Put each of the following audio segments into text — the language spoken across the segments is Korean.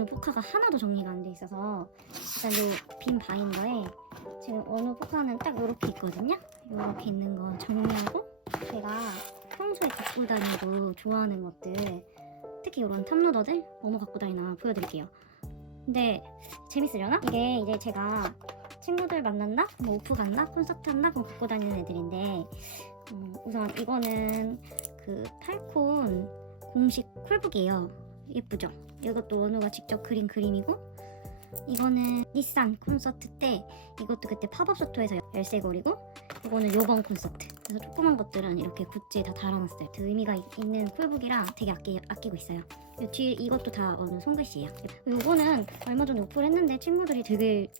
어느 포카가 하나도 정리가 안 돼 있어서 일단 요 빈 바인더에 지금 어느 포카는 딱 요렇게 있거든요. 요렇게 있는 거 정리하고, 제가 평소에 갖고 다니고 좋아하는 것들, 특히 이런 탑로더들 뭐뭐 갖고 다니나 보여드릴게요. 근데 재밌으려나? 이게 이제 제가 친구들 만난다? 뭐 오프 간다? 콘서트 한다? 그럼 갖고 다니는 애들인데, 우선 이거는 그 팔콘 공식 콜북이에요. 예쁘죠? 이것도 원우가 직접 그린 그림이고, 이거는 닛산 콘서트 때, 이것도 그때 팝업 스토어에서 열쇠고리고, 이거는 요번 콘서트. 그래서 조그만 것들은 이렇게 굿즈에 다 달아놨어요. 그 의미가 있는 콜북이라 되게 아끼고 있어요. 요 뒤에 이것도 다 어느 손글씨예요. 요거는 얼마 전에 오프를 했는데 친구들이 되게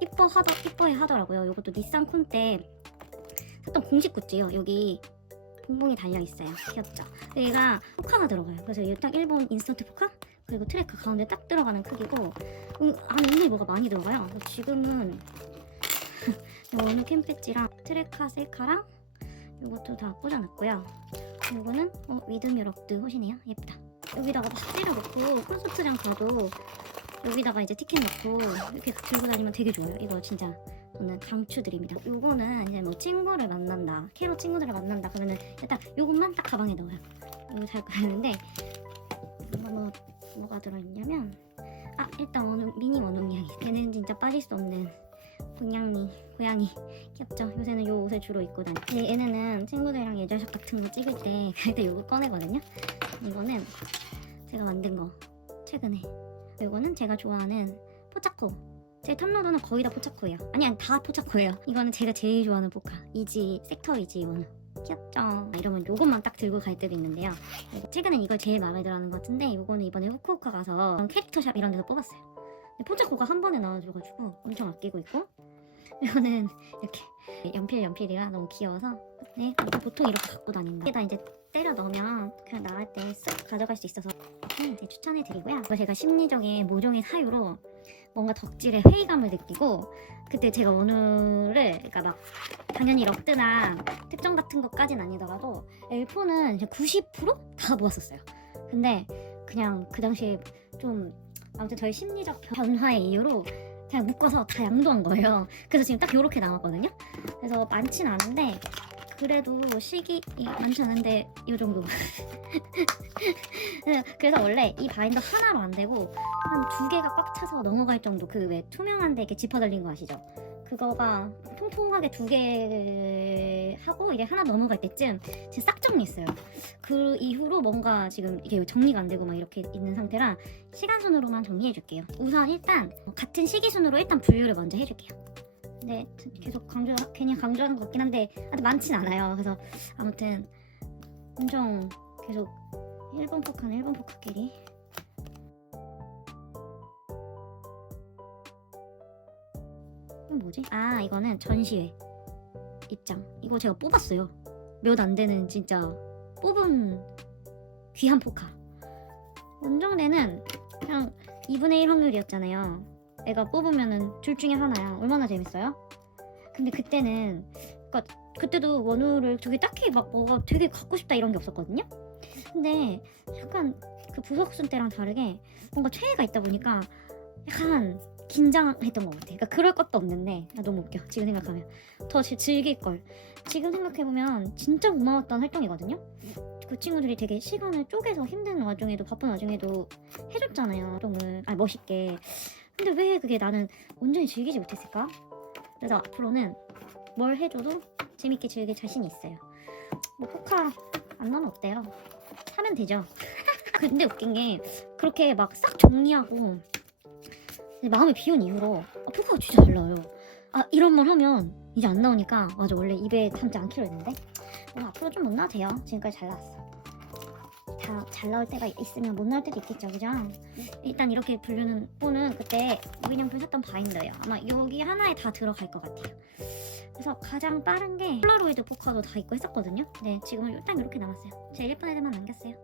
이뻐해 하더라고요. 요것도 닛산 콘 때 샀던 공식 굿즈예요. 여기 봉봉이 달려있어요. 귀엽죠? 얘가 포카가 들어가요. 그래서 이게 딱 일본 인스턴트 포카? 그리고 트레카 가운데 딱 들어가는 크기고, 안에 은근히 뭐가 많이 들어가요. 지금은 어느 캠패치랑 트레카 셀카랑 요것도 다 꽂아놨고요. 요거는 위드미 럭드 옷이네요. 예쁘다. 여기다가 막 때려놓고 콘서트장 가도 여기다가 이제 티켓 넣고 이렇게 들고 다니면 되게 좋아요. 이거 진짜 저는 강추드립니다. 요거는 이제 뭐 친구를 만난다, 캐로 친구들을 만난다 그러면은 일단 요것만 딱 가방에 넣어요. 이거 잘 가는데 뭐가 들어있냐면, 일단 미니 원웅이야기. 얘는 진짜 빠질 수 없는 고양이 귀엽죠? 요새는 요 옷을 주로 입고 다녀요. 얘네는 친구들이랑 예절샷 같은 거 찍을 때 그때 요거 꺼내거든요. 이거는 제가 만든 거 최근에. 이거는 제가 좋아하는 포차코. 제 탑로드는 거의 다 포차코예요. 아니 다 포차코예요. 이거는 제가 제일 좋아하는 포카, 섹터 이지 원우. 귀엽죠? 이러면 요것만 딱 들고 갈 때도 있는데요. 최근엔 이걸 제일 마음에 들어하는 것 같은데, 요거는 이번에 후쿠오카 가서 캐릭터샵 이런 데서 뽑았어요. 근데 포차코가 한 번에 나와줘가지고 엄청 아끼고 있고, 이거는 이렇게 연필이라 너무 귀여워서 보통 이렇게 갖고 다니는 거. 여기다 이제 때려 넣으면 그냥 나갈 때 쓱 가져갈 수 있어서 이제 추천해드리고요. 이거 제가 심리적인 모종의 사유로 뭔가 덕질의 회의감을 느끼고, 그때 제가 원우를 그러니까 막 당연히 럭드나 특정 같은 것까진 아니더라도 엘포는 이제 90%다 모았었어요. 근데 그냥 그 당시에 좀 아무튼 저희 심리적 변화의 이유로 그냥 묶어서 다 양도한 거예요. 그래서 지금 딱 요렇게 남았거든요. 그래서 많진 않은데, 그래도 많지 않은데 요 정도. 그래서 원래 이 바인더 하나로 안 되고 한 2개가 꽉 차서 넘어갈 정도, 그 왜 투명한데 이렇게 지퍼 달린 거 아시죠? 그거가 통통하게 2개 하고 이게 하나 넘어갈 때쯤 제가 싹 정리했어요. 그 이후로 뭔가 지금 이게 정리가 안 되고 막 이렇게 있는 상태라 시간순으로만 정리해줄게요. 우선 일단 같은 시기순으로 일단 분류를 먼저 해줄게요. 근데 계속 괜히 강조하는 것 같긴 한데 많진 않아요. 그래서 아무튼 엄청 계속 일본 포카끼리 이건 뭐지? 이거는 전시회 입장. 이거 제가 뽑았어요. 몇 안 되는 진짜 뽑은 귀한 포카. 원정대는 그냥 2분의 1 확률이었잖아요. 애가 뽑으면은 둘 중에 하나야. 얼마나 재밌어요? 근데 그때도 원우를 되게 딱히 막 뭐가 되게 갖고 싶다 이런 게 없었거든요. 근데 약간 그 부석순 때랑 다르게 뭔가 최애가 있다 보니까 약간 긴장했던 것 같아. 그러니까 그럴 것도 없는데 너무 웃겨. 지금 생각하면 더 즐길걸. 지금 생각해보면 진짜 고마웠던 활동이거든요. 그 친구들이 되게 시간을 쪼개서 힘든 와중에도 바쁜 와중에도 해줬잖아요. 활동을 멋있게. 근데 왜 그게 나는 온전히 즐기지 못했을까? 그래서 앞으로는 뭘 해줘도 재밌게 즐길 자신이 있어요. 뭐 포카 안 나면 어때요? 사면 되죠. 근데 웃긴 게 그렇게 막 싹 정리하고 마음이 비운 이후로 포카가 진짜 잘 나와요. 이런 말 하면 이제 안 나오니까, 맞아, 원래 입에 담지 않기로 했는데 앞으로 좀 못 나와도 돼요. 지금까지 잘 나왔어. 다 잘 나올 때가 있으면 못 나올 때도 있겠죠, 그죠? 일단 이렇게 분류는 뽀는 그때 무인양품 샀던 바인더예요. 아마 여기 하나에 다 들어갈 것 같아요. 그래서 가장 빠른 게 폴라로이드 포카도 다 있고 했었거든요. 네, 지금은 일단 이렇게 남았어요. 제일 예쁜 애들만 남겼어요.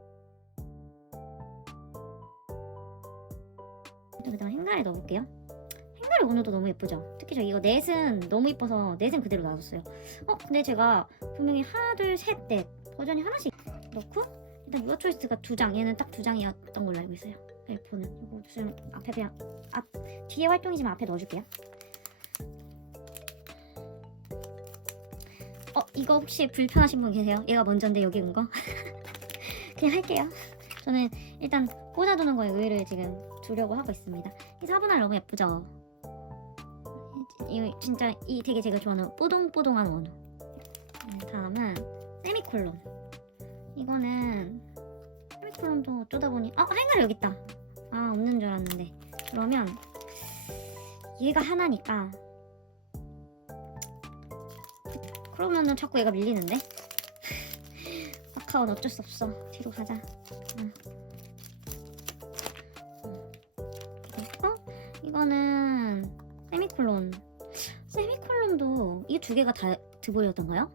그다음 행가를 넣어볼게요. 행가를 오늘도 너무 예쁘죠? 특히 저 이거 넷은 너무 예뻐서 넷은 그대로 놔뒀어요. 근데 제가 분명히 하나, 둘, 셋, 넷 버전이 하나씩 넣고, 일단 유어 초이스가 2장, 얘는 딱 2장이었던 걸로 알고 있어요. 엘프는 이거 좀 앞에 그냥 뒤에 활동이지만 앞에 넣어줄게요. 이거 혹시 불편하신 분 계세요? 얘가 먼저인데 여기 온 거? 그냥 할게요. 저는 일단 꽂아두는 거에 의의를 지금 두려고 하고 있습니다. 이 사분할 너무 예쁘죠? 이거 진짜 되게 제가 좋아하는 뽀동뽀동한 원우. 다음은 세미콜론. 이거는 세미콜론도 어쩌다 보니 행가리 여기 있다. 없는 줄 알았는데. 그러면 얘가 하나니까 그러면은 자꾸 얘가 밀리는데? 아까운 어쩔 수 없어. 뒤로 가자. 이거는 세미콜론. 세미콜론도 이 두 개가 다 드보이였던가요?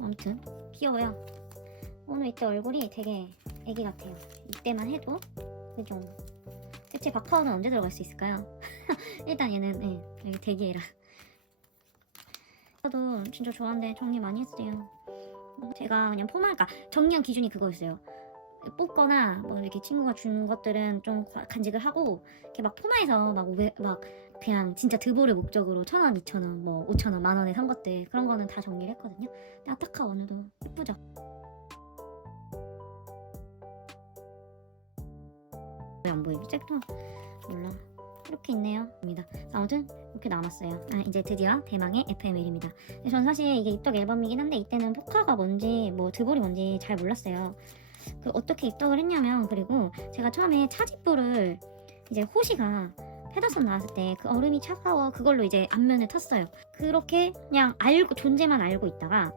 아무튼 귀여워요. 오늘 이때 얼굴이 되게 애기 같아요. 이때만 해도 그죠? 대체 바카오는 언제 들어갈 수 있을까요? 일단 얘는 여기 대기해라. 저도 진짜 좋아하는데 정리 많이 했어요. 제가 그냥 그러니까 정리한 기준이 그거였어요. 뽑거나 뭐 이렇게 친구가 준 것들은 좀 간직을 하고 이렇게 막 포마에서 막 그냥 진짜 드보를 목적으로 1,000원, 2,000원, 뭐 5,000원, 만원에 산 것들 그런 거는 다 정리를 했거든요. 근데 아타카 원우도 예쁘죠? 왜 안 보이지? 또 몰라. 이렇게 있네요. 아무튼 이렇게 남았어요. 이제 드디어 대망의 FML입니다. 저는 사실 이게 입덕 앨범이긴 한데 이때는 포카가 뭔지 뭐 드볼이 뭔지 잘 몰랐어요. 어떻게 입덕을 했냐면 그리고 제가 처음에 차지볼을 이제 호시가 페더선 나왔을 때 그 얼음이 차가워 그걸로 이제 앞면을 탔어요. 그렇게 그냥 존재만 알고 있다가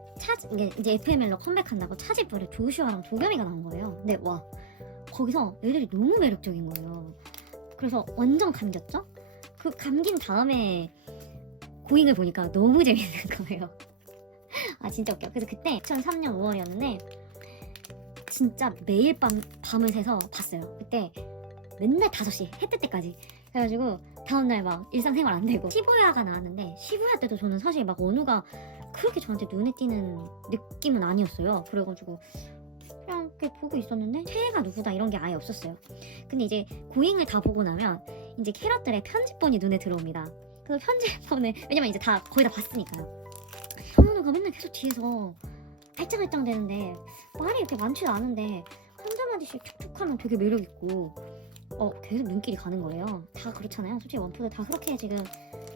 이제 FML로 컴백한다고 차지볼에 조슈아랑 도겸이가 나온 거예요. 근데 와 거기서 애들이 너무 매력적인 거예요. 그래서 완전 감겼죠? 그 감긴 다음에 고잉을 보니까 너무 재밌는 거예요. 진짜 웃겨. 그래서 그때 2003년 5월이었는데 진짜 매일 밤을 새서 봤어요. 그때 맨날 5시 해 뜰 때까지. 그래가지고 다음날 막 일상생활 안 되고 시부야가 나왔는데 시부야 때도 저는 사실 막 원우가 그렇게 저한테 눈에 띄는 느낌은 아니었어요. 그래가지고 그냥 이렇게 보고 있었는데 최애가 누구다 이런 게 아예 없었어요. 근데 이제 고잉을 다 보고 나면 이제 캐럿들의 편집본이 눈에 들어옵니다. 그 편집본을 왜냐면 이제 거의 다 봤으니까요. 현우가 맨날 계속 뒤에서 알짱알짱 되는데 말이 이렇게 많지도 않은데 한자마디씩 툭툭 하면 되게 매력있고 계속 눈길이 가는 거예요. 다 그렇잖아요. 솔직히 원포들 다 그렇게 지금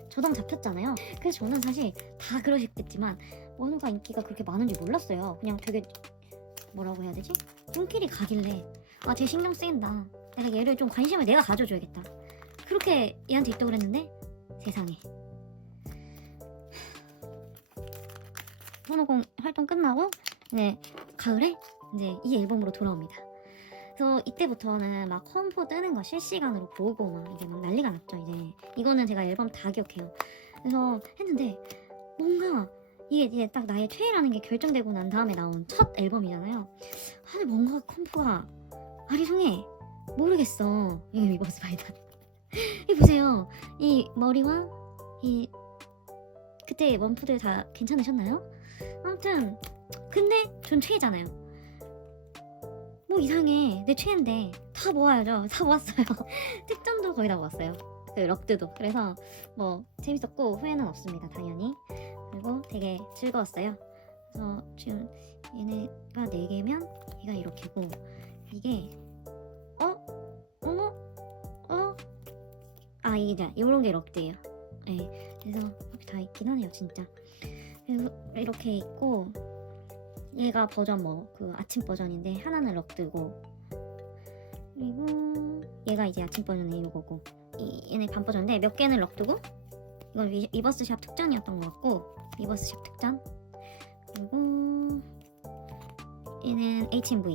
저당 잡혔잖아요. 그래서 저는 사실 다 그러셨겠지만 원우가 인기가 그렇게 많은지 몰랐어요. 그냥 되게 뭐라고 해야 되지? 눈길이 가길래 쟤 신경 쓰인다. 내가 얘를 좀 관심을 내가 가져줘야겠다. 그렇게 얘한테 입덕을 했는데 세상에 손오공 활동 끝나고 가을에 이제 이 앨범으로 돌아옵니다. 그래서 이때부터는 막 컴포 뜨는 거 실시간으로 보고 막 이제 막 난리가 났죠. 이제 이거는 제가 앨범 다 기억해요. 그래서 했는데 뭔가 이게 딱 나의 최애라는 게 결정되고 난 다음에 나온 첫 앨범이잖아요. 근데 뭔가 컴포가 아리송해. 모르겠어. 이거 리버스 바이단. 이 보세요. 이 머리와 이 그때 원푸들 다 괜찮으셨나요? 아무튼 근데 전 최애잖아요. 뭐 이상해. 내 최애인데 다 모아야죠. 다 모았어요. 특전도 거의 다 모았어요. 그 럭드도. 그래서 뭐 재밌었고 후회는 없습니다. 당연히. 그리고 되게 즐거웠어요. 그래서 지금 얘네가 4개면 얘가 이렇게고 이게 이게 요런 게 럭드예요. 그래서 이렇게 다 있긴 하네요 진짜. 그래서 이렇게 있고 얘가 버전 그 아침 버전인데 하나는 럭드고 그리고 얘가 이제 아침 버전의 요거고 얘네 밤 버전인데 몇 개는 럭드고 이건 리버스샵 특전이었던 것 같고 리버스샵 특전 그리고 얘는 HMV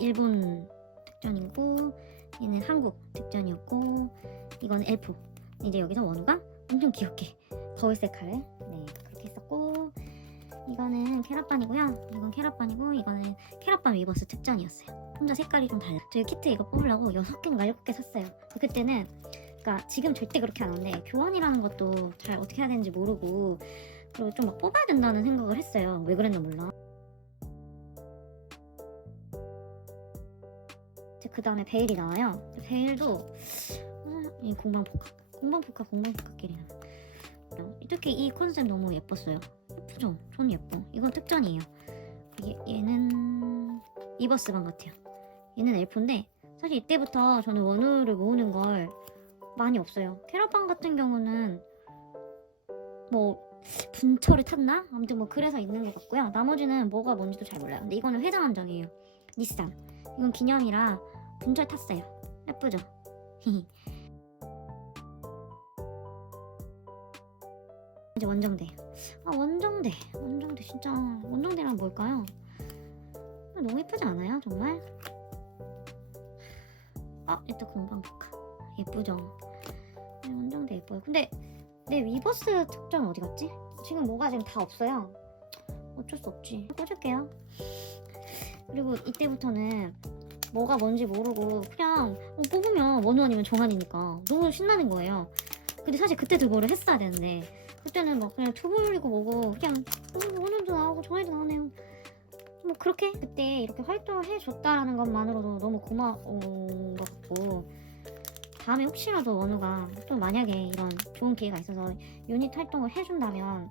일본 특전이고 얘는 한국 특전이었고 이건 엘프 이제 여기서 원우가 엄청 귀엽게 거울색 칼 그렇게 했었고 이거는 캐럿반이고요. 이건 캐럿반이고 이거는 캐럿반 위버스 특전이었어요. 혼자 색깔이 좀 달라. 저희 키트 이거 뽑으려고 6개인가 7개 샀어요. 그때는 그러니까 지금 절대 그렇게 안 하는데 교환이라는 것도 잘 어떻게 해야 되는지 모르고 그리고 좀 막 뽑아야 된다는 생각을 했어요. 왜 그랬나 몰라. 그 다음에 베일이 나와요. 베일도 이 공방포카끼리 특히 이 컨셉 너무 예뻤어요. 예쁘죠? 전 예뻐. 이건 특전이에요. 얘는 이버스방 같아요. 얘는 엘프인데 사실 이때부터 저는 원우를 모으는 걸 많이 없어요. 캐럿방 같은 경우는 뭐 분철을 탔나? 아무튼 뭐 그래서 있는 것 같고요. 나머지는 뭐가 뭔지도 잘 몰라요. 근데 이거는 회장 한정이에요. 닛산. 이건 기념이라 분철 탔어요. 예쁘죠? 히히. 이제 원정대. 원정대 진짜 원정대란 뭘까요? 너무 예쁘지 않아요? 정말? 일단 공방포카 예쁘죠? 원정대 예뻐요. 근데 내 위버스 특전 어디 갔지? 지금 뭐가 지금 다 없어요. 어쩔 수 없지. 꽂을게요. 그리고 이때부터는 뭐가 뭔지 모르고 그냥 뽑으면 원우 아니면 정한이니까 너무 신나는 거예요. 근데 사실 그때도 뭐를 했어야 되는데 그때는 막 그냥 투블이고 뭐고 그냥 원우도 나오고 정한이도 나오네요. 뭐 그렇게 그때 이렇게 활동을 해줬다라는 것만으로도 너무 고마운 것 같고, 다음에 혹시라도 원우가 또 만약에 이런 좋은 기회가 있어서 유닛 활동을 해준다면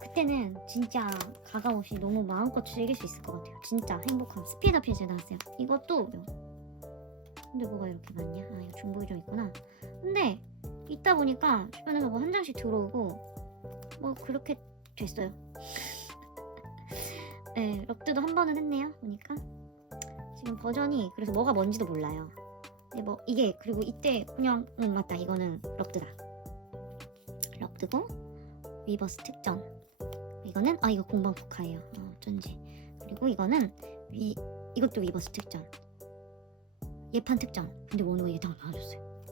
그때는 진짜 가감없이 너무 마음껏 즐길 수 있을 것 같아요. 진짜 행복함. 스피드업이 제 나왔어요. 이것도 근데 뭐가 이렇게 많냐? 이거 중복이 좀 있구나. 근데 있다 보니까 주변에서 뭐 한 장씩 들어오고 뭐 그렇게 됐어요. 네, 럭드도 한 번은 했네요. 보니까 지금 버전이 그래서 뭐가 뭔지도 몰라요. 근데 뭐 이게 그리고 이때 그냥 맞다, 이거는 럭드다. 럭드고 위버스 특전. 이거는 이거 공방 포카예요. 어쩐지. 그리고 이거는 이것도 위버스 특전. 예판 특전. 근데 원우가 이게 다 나와줬어요.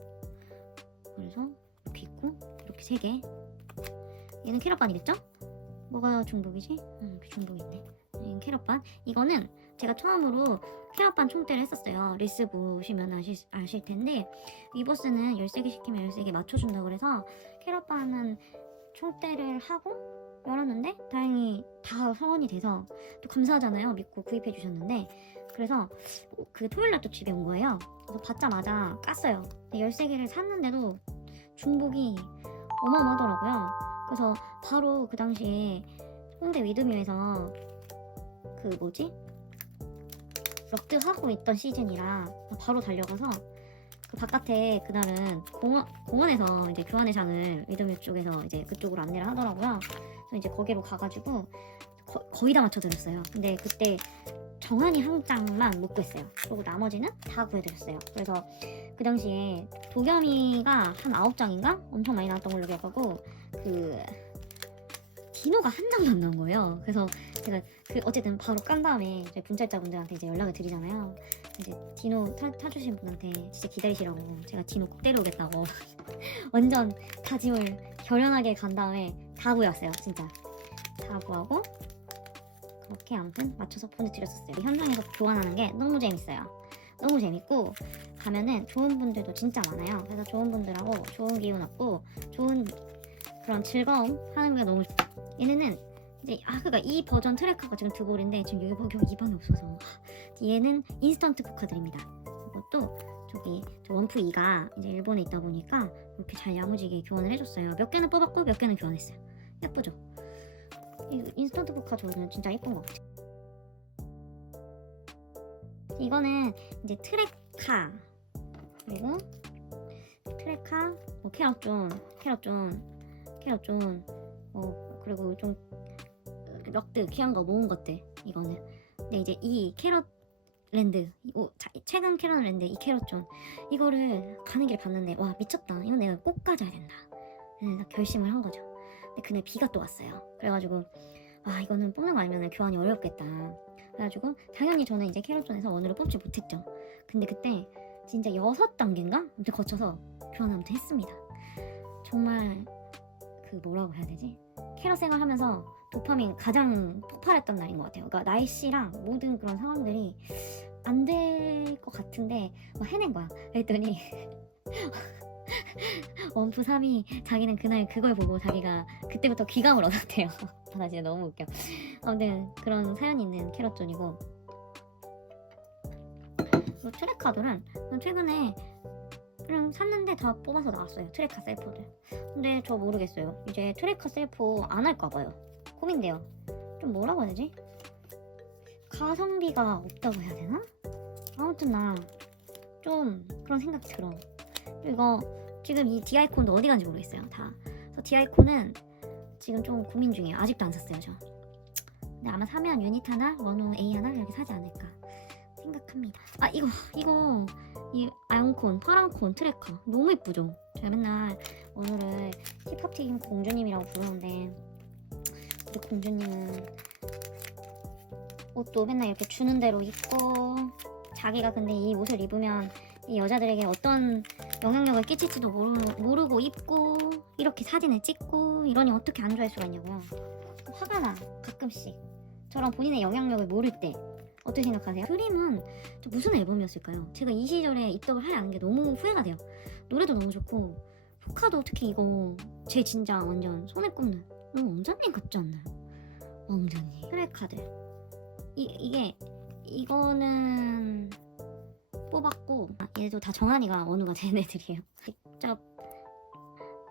그래서 이렇게 있고 이렇게 3개. 얘는 캐럿반이겠죠? 뭐가 중복이지? 이렇게 중복이 있네. 얘는 캐럿반. 이거는 제가 처음으로 캐럿반 총대를 했었어요. 리스 보시면 아실 텐데 위버스는 13개 시키면 13개 맞춰준다고 그래서 캐럿반은 총대를 하고 열었는데 다행히 다 성원이 돼서 또 감사하잖아요. 믿고 구입해 주셨는데 그래서 그 토요일날 또 집에 온 거예요. 그래서 받자마자 깠어요. 근데 13개를 샀는데도 중복이 어마어마하더라고요. 그래서 바로 그 당시에 홍대 위드뮤에서 그 뭐지? 럭드 하고 있던 시즌이라 바로 달려가서 그 바깥에 그날은 공원에서 이제 교환회장을 위드뮤 쪽에서 이제 그쪽으로 안내를 하더라고요. 그래서 이제 거기로 가가지고 거의 다 맞춰드렸어요. 근데 그때 정한이 한 장만 못 구했어요. 그리고 나머지는 다 구해드렸어요. 그래서 그 당시에 도겸이가 한 9장인가? 엄청 많이 나왔던 걸로 기억하고 그 디노가 한 장도 안 나온 거예요. 그래서 제가 어쨌든 바로 깐 다음에 저희 분찰자분들한테 이제 연락을 드리잖아요. 이제 디노 타주신 분한테 진짜 기다리시라고 제가 디노 꼭 데려오겠다고 완전 다짐을 결연하게 간 다음에 다 구해왔어요. 진짜 다 구하고 그렇게 아무튼 맞춰서 보내드렸었어요. 현장에서 교환하는 게 너무 재밌어요. 너무 재밌고 가면은 좋은 분들도 진짜 많아요. 그래서 좋은 분들하고 좋은 기운 얻고 좋은 그런 즐거움 하는 게 너무 좋아요. 얘네는 이제 그러니까 이 버전 트래커가 지금 2볼인데 지금 여기 2번이 없어서 얘는 인스턴트 포카들입니다. 이것도 저기 원프 2가 이제 일본에 있다 보니까 이렇게 잘 야무지게 교환을 해줬어요. 몇 개는 뽑았고 몇 개는 교환했어요. 예쁘죠? 이 인스턴트 포카 저는 진짜 예쁜 것 같아요. 이거는 이제 트레카, 그리고 트레카, 캐럿존, 그리고 좀 럭드 귀한 거 모은 것들. 이거는 근데 이제 이 캐럿랜드, 최근 캐럿랜드 이 캐럿존 이거를 가는 길에 봤는데 와 미쳤다, 이건 내가 꼭 가져야 된다. 그래서 결심을 한 거죠. 근데 그날 비가 또 왔어요. 그래가지고 이거는 뽑는 거 아니면 교환이 어렵겠다. 그래가지고 당연히 저는 이제 캐럿존에서 원으로 뽑지 못했죠. 근데 그때 진짜 6단계인가? 아무튼 거쳐서 교환을 아무튼 했습니다. 정말 그 뭐라고 해야 되지? 캐럿 생활하면서 도파민 가장 폭발했던 날인 것 같아요. 그러니까 날씨랑 모든 그런 상황들이 안 될 것 같은데 해낸 거야. 그랬더니 원프 3이 자기는 그날 그걸 보고 자기가 그때부터 귀감을 얻었대요. 나 진짜 너무 웃겨. 아무튼 그런 사연이 있는 캐럿존이고 이 트랙 카드는 최근에 그냥 샀는데 다 뽑아서 나왔어요. 트래커 셀프들. 근데 저 모르겠어요. 이제 트래커 셀프 안 할까봐요. 고민돼요. 좀 뭐라고 해야 되지? 가성비가 없다고 해야 되나? 아무튼 나 좀 그런 생각이 들어. 이거 지금 이 디아이콘도 어디 간지 모르겠어요. 다. 그래서 디아이콘은 지금 좀 고민 중이에요. 아직도 안 샀어요, 저. 근데 아마 사면 유닛 하나, 원우 A 하나 이렇게 사지 않을까 생각합니다. 아 이거 이 아연콘, 파란콘 트래커 너무 이쁘죠? 제가 맨날 원우를 힙합팀 공주님이라고 부르는데 우리 공주님은 옷도 맨날 이렇게 주는 대로 입고 자기가 근데 이 옷을 입으면 이 여자들에게 어떤 영향력을 끼칠지도 모르고 입고 이렇게 사진을 찍고 이러니 어떻게 안 좋아할 수가 있냐고요. 화가 나 가끔씩. 저랑 본인의 영향력을 모를 때 어떻게 생각하세요? 드림은 무슨 앨범이었을까요? 제가 이 시절에 입덕을 하지 않은 게 너무 후회가 돼요. 노래도 너무 좋고 포카도 특히 이거 제 진짜 완전 손에 꼽는 너무 왕자님 같지 않나요? 왕자님 트랙카드 이거는 뽑았고 얘도 다 정한이가 원우가 된 애들이에요.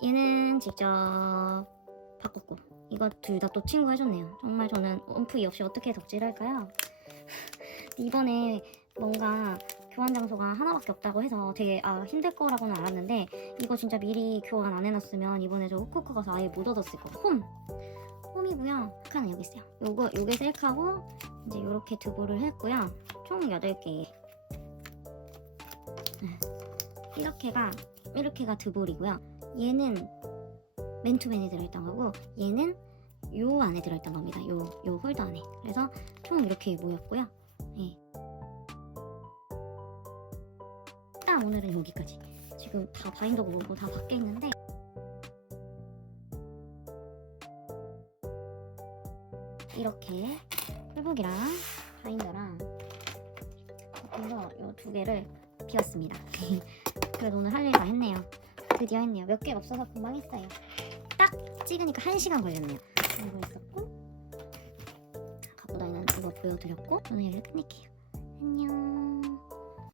얘는 직접 바꿨고 이거 둘 다 또 친구 해줬네요. 정말 저는 원프 없이 어떻게 덕질할까요? 이번에 뭔가 교환 장소가 하나밖에 없다고 해서 되게 힘들 거라고는 알았는데 이거 진짜 미리 교환 안 해놨으면 이번에 저 후쿠오카 가서 아예 못 얻었을 거예요. 홈이고요. 셀카는 여기 있어요. 요게 셀카고 이제 요렇게 두부를 했고요. 총 8개. 이렇게가 드볼이고요. 얘는 맨투맨에 들어있던 거고 얘는 요 안에 들어있던 겁니다. 요 홀더 안에. 그래서 총 이렇게 모였고요. 네. 일단 오늘은 여기까지. 지금 다 바인더 보고 다 밖에 있는데 이렇게 풀북이랑 바인더랑 요 두 개를 비웠습니다. 그래도 오늘 할 일 다 했네요. 드디어 했네요. 몇 개가 없어서 금방 했어요. 딱 찍으니까 1시간 걸렸네요. 이거 있었고 갖고 다니는 이거 보여드렸고 오늘 여기를 끝낼게요. 안녕.